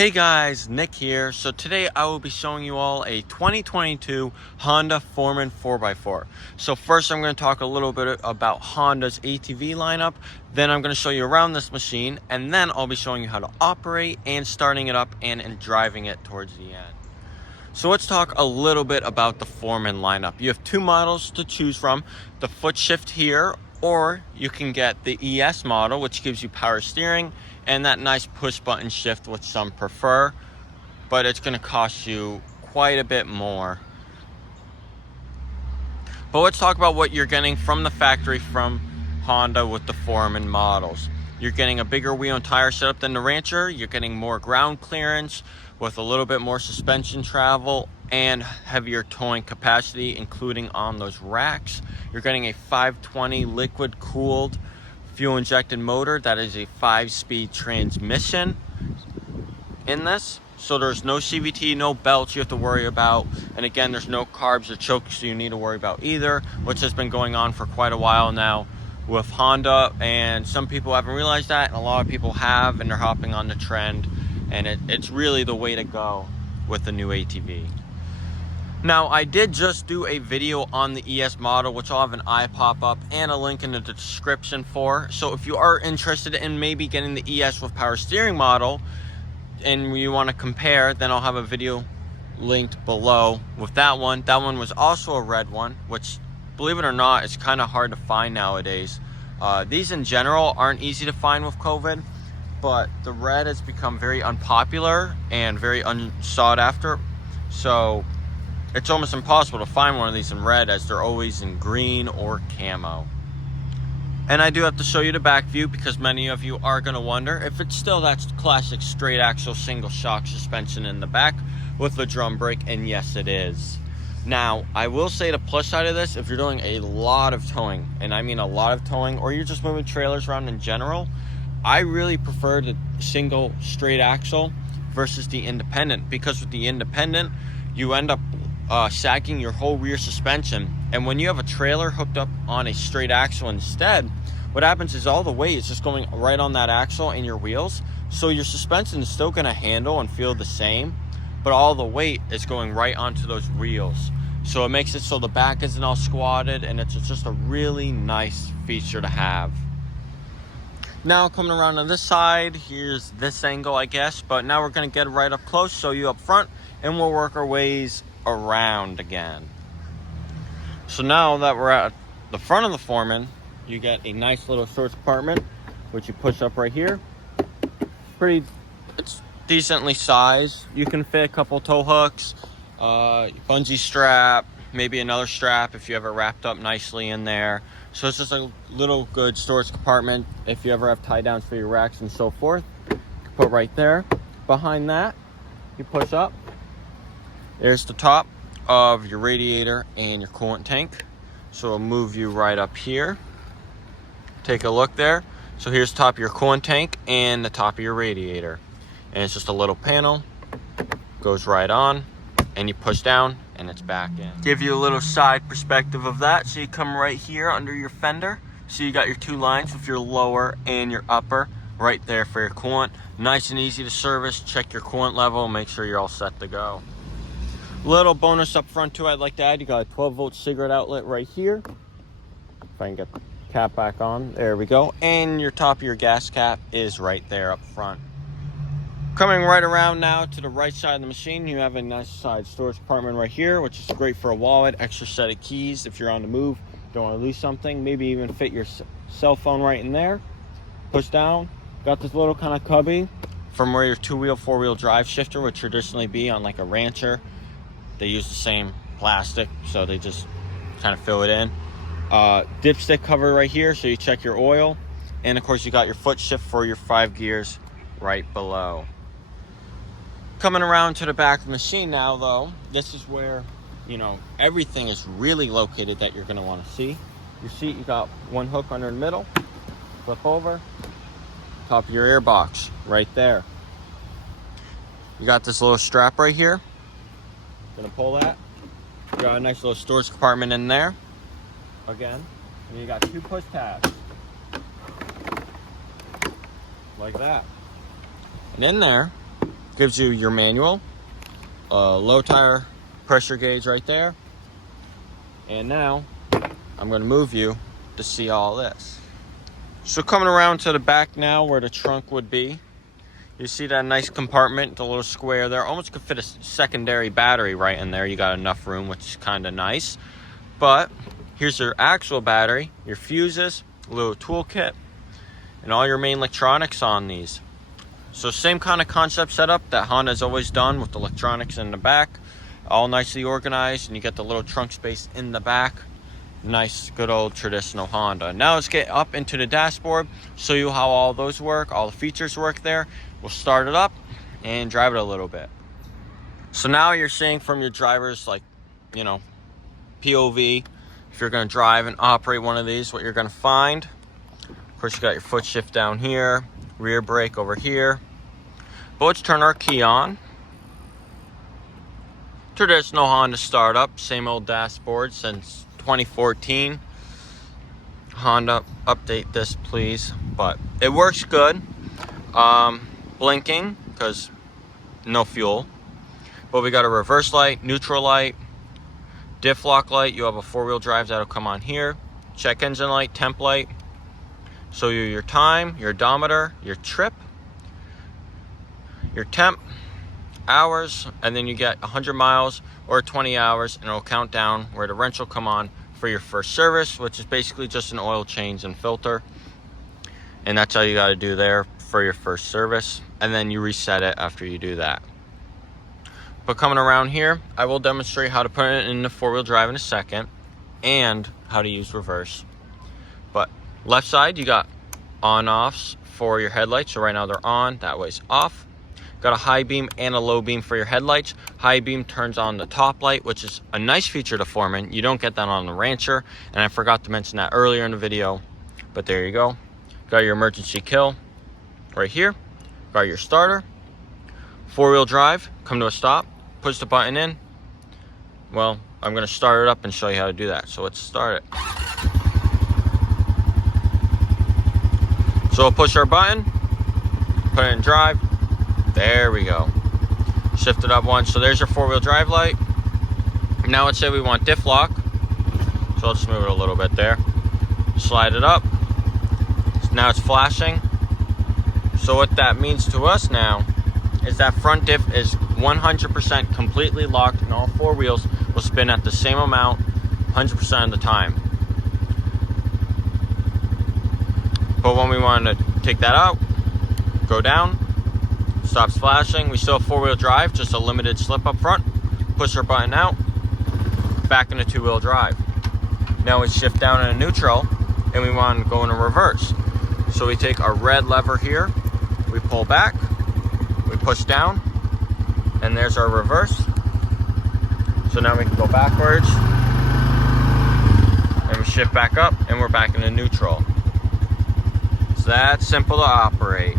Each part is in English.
Hey guys, Nick here. So today I will be showing you all a 2022 Honda Foreman 4x4. So first I'm going to talk a little bit about Honda's ATV lineup, then I'm going to show you around this machine, and then I'll be showing you how to operate and starting it up and driving it towards the end. So let's talk a little bit about the Foreman lineup. You have two models to choose from, the foot shift here, or you can get the ES model, which gives you power steering and that nice push button shift, which some prefer, but it's going to cost you quite a bit more. But let's talk about what you're getting from the factory from Honda with the Foreman models. You're getting a bigger wheel and tire setup than the Rancher. You're getting more ground clearance with a little bit more suspension travel and heavier towing capacity, including on those racks. You're getting a 520 liquid cooled fuel injected motor that is a 5-speed transmission in this. So there's no CVT, no belts you have to worry about. And again, there's no carbs or chokes you need to worry about either, which has been going on for quite a while now with Honda. And some people haven't realized that, and a lot of people have, and they're hopping on the trend. And it's really the way to go with the new ATV. Now, I did just do a video on the ES model, which I'll have an eye pop up and a link in the description for. So if you are interested in maybe getting the ES with power steering model and you want to compare, then I'll have a video linked below with that one. That one was also a red one, which, believe it or not, is kind of hard to find nowadays. These in general aren't easy to find with COVID, but the red has become very unpopular and very unsought after. So it's almost impossible to find one of these in red, as they're always in green or camo. And I do have to show you the back view because many of you are going to wonder if it's still that classic straight axle single shock suspension in the back with the drum brake, and yes it is. Now, I will say the plus side of this, if you're doing a lot of towing, and I mean a lot of towing, or you're just moving trailers around in general, I really prefer the single straight axle versus the independent, because with the independent, you end up sagging your whole rear suspension. And when you have a trailer hooked up on a straight axle instead, what happens is all the weight is just going right on that axle and your wheels. So your suspension is still going to handle and feel the same, but all the weight is going right onto those wheels. So it makes it so the back isn't all squatted, and it's just a really nice feature to have. Now coming around on this side, here's this angle, I guess, but now we're going to get right up close, show you up front, and we'll work our ways around again. So now that we're at the front of the Foreman, you get a nice little storage compartment, which you push up right here. It's decently sized. You can fit a couple tow hooks, bungee strap, maybe another strap if you have it wrapped up nicely in there. So it's just a little good storage compartment if you ever have tie downs for your racks and so forth. You can put right there. Behind that, you push up. There's the top of your radiator and your coolant tank. So it'll move you right up here. Take a look there. So here's the top of your coolant tank and the top of your radiator. And it's just a little panel. Goes right on, and you push down and it's back in. Give you a little side perspective of that. So you come right here under your fender. So you got your two lines with your lower and your upper right there for your coolant. Nice and easy to service. Check your coolant level, make sure you're all set to go. Little bonus up front too I'd like to add, you got a 12-volt cigarette outlet right here. If I can get the cap back on, there we go. And your top of your gas cap is right there up front. Coming right around now to the right side of the machine, you have a nice side storage compartment right here, which is great for a wallet, extra set of keys if you're on the move, don't want to lose something, maybe even fit your cell phone right in there. Push down, got this little kind of cubby from where your two-wheel, four-wheel drive shifter would traditionally be on like a Rancher. They use the same plastic, so they just kind of fill it in. Dipstick cover right here, so you check your oil. And of course, you got your foot shift for your 5 gears right below. Coming around to the back of the machine now, though, this is where, everything is really located that you're going to want to see. Your seat, you got one hook under the middle. Flip over. Top of your air box right there. You got this little strap right here. Gonna pull that. You got a nice little storage compartment in there. Again, and you got two push tabs. Like that. And in there, Gives you your manual, low tire pressure gauge right there. And now I'm going to move you to see all this. So coming around to the back now where the trunk would be, you see that nice compartment, the little square there. Almost could fit a secondary battery right in there. You got enough room, which is kind of nice. But here's your actual battery, your fuses, a little toolkit, and all your main electronics on these. So same kind of concept setup that Honda's always done with the electronics in the back. All nicely organized, and you get the little trunk space in the back. Nice, good old traditional Honda. Now let's get up into the dashboard, show you how all those work, all the features work there. We'll start it up and drive it a little bit. So now you're seeing from your driver's, like, you know, POV, if you're going to drive and operate one of these, what you're going to find. Of course, you got your foot shift down here, rear brake over here. But let's turn our key on. Traditional Honda startup, same old dashboard since 2014. Honda, update this please. But it works good. Blinking because no fuel. But we got a reverse light, neutral light, diff lock light. You have a 4-wheel drive that'll come on here. Check engine light, temp light. Show you your time, your odometer, your trip, your temp, hours, and then you get 100 miles or 20 hours, and it'll count down where the wrench will come on for your first service, which is basically just an oil change and filter. And that's all you got to do there for your first service, and then you reset it after you do that. But coming around here, I will demonstrate how to put it in the 4-wheel drive in a second, and how to use reverse. But left side, you got on-offs for your headlights. So right now they're on, that way's off. Got a high beam and a low beam for your headlights. High beam turns on the top light, which is a nice feature to Foreman. You don't get that on the Rancher, and I forgot to mention that earlier in the video, but there you go. Got your emergency kill right here. Got your starter. 4-wheel drive, come to a stop, push the button in. Well, I'm going to start it up and show you how to do that. So let's start it. So we'll push our button, put it in drive. There we go. Shift it up once. So there's your 4-wheel drive light. Now let's say we want diff lock. So I'll just move it a little bit there. Slide it up. So now it's flashing. So what that means to us now is that front diff is 100% completely locked, and all 4 wheels will spin at the same amount 100% of the time. But when we want to take that out, go down, stops flashing. We still have 4-wheel drive, just a limited slip up front. Push our button out, back into 2-wheel drive. Now we shift down into neutral, and we want to go into reverse. So we take our red lever here, we pull back, we push down, and there's our reverse. So now we can go backwards, and we shift back up, and we're back into neutral. It's that simple to operate.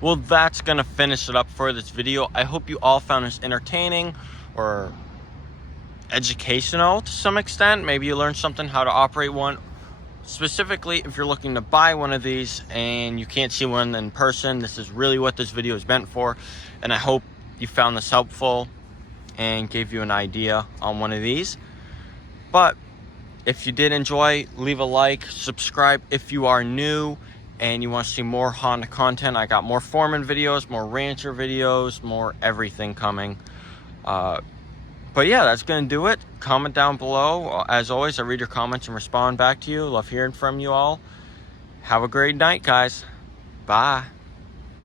Well, that's gonna finish it up for this video. I hope you all found this entertaining or educational to some extent. Maybe you learned something how to operate one. Specifically, if you're looking to buy one of these and you can't see one in person, this is really what this video is meant for. And I hope you found this helpful and gave you an idea on one of these. But if you did enjoy, leave a like, subscribe if you are new and you want to see more Honda content. I got more Foreman videos, more Rancher videos, more everything coming. But yeah, that's going to do it. Comment down below. As always, I read your comments and respond back to you. Love hearing from you all. Have a great night, guys. Bye.